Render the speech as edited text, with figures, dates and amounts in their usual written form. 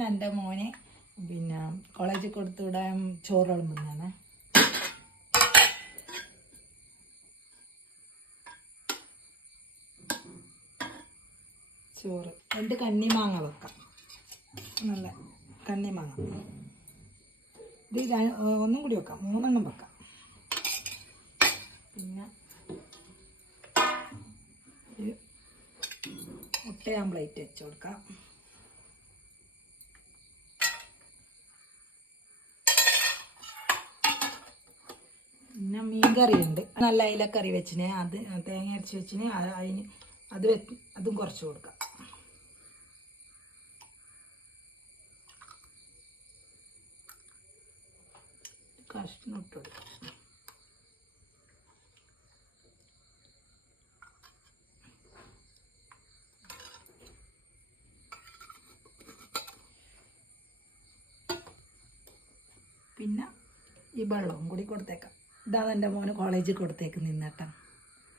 ഇന്ന് എൻ്റെ മോനെ പിന്നെ കോളേജിൽ കൊടുത്തുവിടാൻ ചോറ് വിളമ്പുന്നതാണ്. ചോറ് 2 കണ്ണിമാങ്ങ വെക്കാം. നല്ല കണ്ണിമാങ്ങ. ഇത് ഒന്നും കൂടി വെക്കാം, 3 എണ്ണം വെക്കാം. പിന്നെ ഒരു മുട്ട ആംപ്ലേറ്റ് വെച്ച് കൊടുക്കാം. പിന്നെ മീൻകറി ഉണ്ട്, നല്ല അയിലക്കറി വെച്ചിന്, അത് തേങ്ങ അരച്ച് വെച്ചിന്, അതിന് അതും കുറച്ച് കൊടുക്കാം. കഷ്ണം ഇട്ട് കൊടുക്കാം. പിന്നെ ഈ വെള്ളവും കൂടി കൊടുത്തേക്കാം. ഇതാണ് എൻ്റെ മോന് കോളേജിൽ കൊടുത്തേക്ക് നിന്നേട്ടാ.